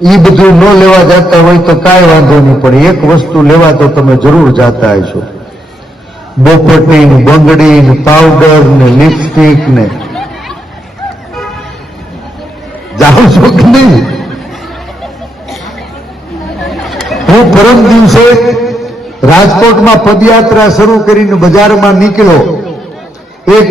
એ બધું ન લેવા જતા હોય તો કાંઈ વાંધો નહીં પડે એક વસ્તુ લેવા તો તમે જરૂર જાતા હશો. બોપટી ને બંગડી ને પાવડર ને લિપસ્ટિક ને જાઓ છો કે નહીં? હું પરમ દિવસે રાજકોટમાં પદયાત્રા શરૂ કરીને બજારમાં નીકળ્યો. એક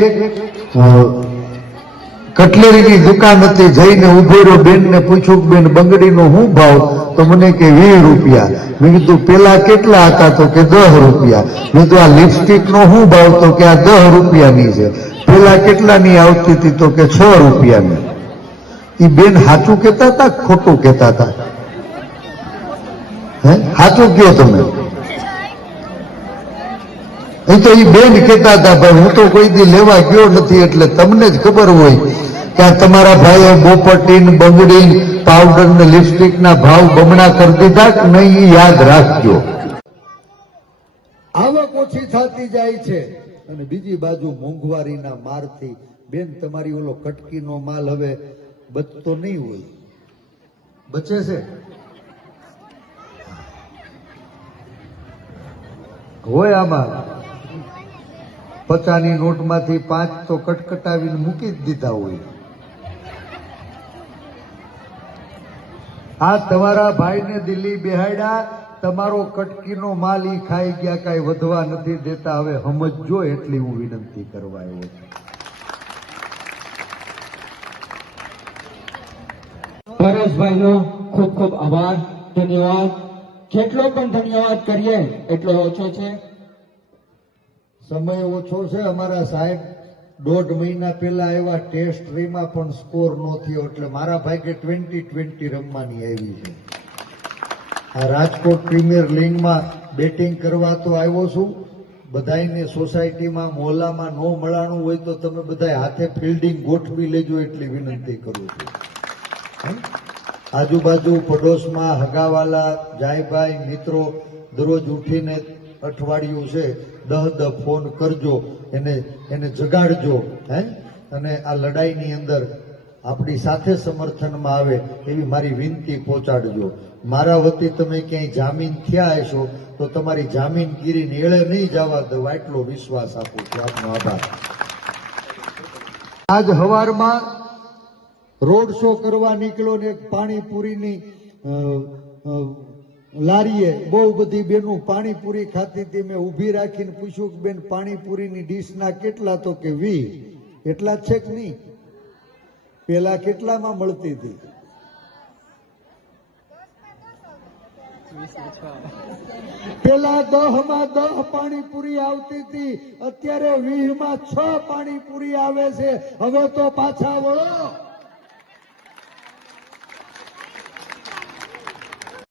કટલેરીની દુકાન હતી, જઈને ઊભો રહ્યો, બેનને પૂછ્યું બેન, બંગડીનો શું ભાવ? તો મને કે, વીસ રૂપિયા. મેં કીધું, પેલા કેટલા હતા? તો કે, દસ રૂપિયા. મેં કીધું, આ લિપસ્ટિકનો શું ભાવ? તો કે, આ દસ રૂપિયાની છે. પેલા કેટલાની આવતી હતી? તો કે, છ રૂપિયાની. એ બેન સાચું કહેતા હતા ખોટું કહેતા હતા? હે? સાચું કયો તમે? એ તો એ બેન કહેતા હતા, ભાઈ, હું તો કોઈ દી લેવા ગયો નથી, એટલે તમને જ ખબર હોય કે તમારા ભાઈઓ બોપટીન, બંગડીન પાવડર ને લિપસ્ટિક ના ભાવ બમણા કરી દીધા કે નહીં યાદ રાખજો. આવક ઓછી થતી જાય છે. અને બીજી બાજુ મોંઘવારીના મારથી બેન તમારી ઓલો કટકીનો માલ હવે બચતો નહીં હોય. બચે છે? હોય આમાં પચાની નોટમાંથી પાંચ તો કટકટાવીને મૂકી જ દીધા હોય. આ તમારા ભાઈને દિલ્હી બેહાડ્યા તમારો કટકીનો માલ ઈ ખાઈ ગયા કાંઈ વધવા નથી દેતા. હવે સમજજો એટલી હું વિનંતી કરવા આવ્યો છું. પરેશભાઈનો ખૂબ ખૂબ આભાર ધન્યવાદ. જેટલો પણ ધન્યવાદ કરીએ એટલો ઓછો છે. સમય ઓછો છે અમારા સાહેબ. દોઢ મહિના પહેલા આવ્યા ટેસ્ટ રીમાં પણ સ્કોર નો થયો. એટલે મારા ભાગે ટ્વેન્ટી ટ્વેન્ટી રમવાની આવી છે. આ રાજકોટ પ્રીમિયર લીગમાં બેટિંગ કરવા તો આવ્યો છું. બધાયને સોસાયટીમાં મોહલ્લામાં ન મળાણું હોય તો તમે બધા હાથે ફિલ્ડિંગ ગોઠવી લેજો એટલી વિનંતી કરું છું. આજુબાજુ પડોશમાં હગાવાલા જાયભાઈ મિત્રો, દરરોજ ઉઠીને અઠવાડિયું છે, દહ દહ ફોન કરજો, એને એને જગાડજો, હે? અને આ લડાઈની અંદર આપણી સાથે સમર્થનમાં આવે એવી મારી વિનંતી પહોંચાડજો. મારા વતી તમે ક્યાંય જામીન થયા હશો, તો તમારી જામીનગીરીને એળે નહીં જવા દો એટલો વિશ્વાસ આપું છું. આપનો આભાર. આજ હવારમાં રોડ શો કરવા નીકળ્યો ને એક પાણીપુરીની લારીએ બહુ બધી બેનું પાણીપુરી ખાતી હતી. મેં ઊભી રાખીને પૂછ્યું કે, બેન, પાણીપુરીની ડીશના કેટલા તો કે વી એટલા છે કે નહીં. પેલા કેટલામાં મળતી હતી? પેલા દહમાં દહ પાણીપુરી આવતી હતી. અત્યારે વીહમાં છ પાણીપુરી આવે છે. હવે તો પાછા વળો.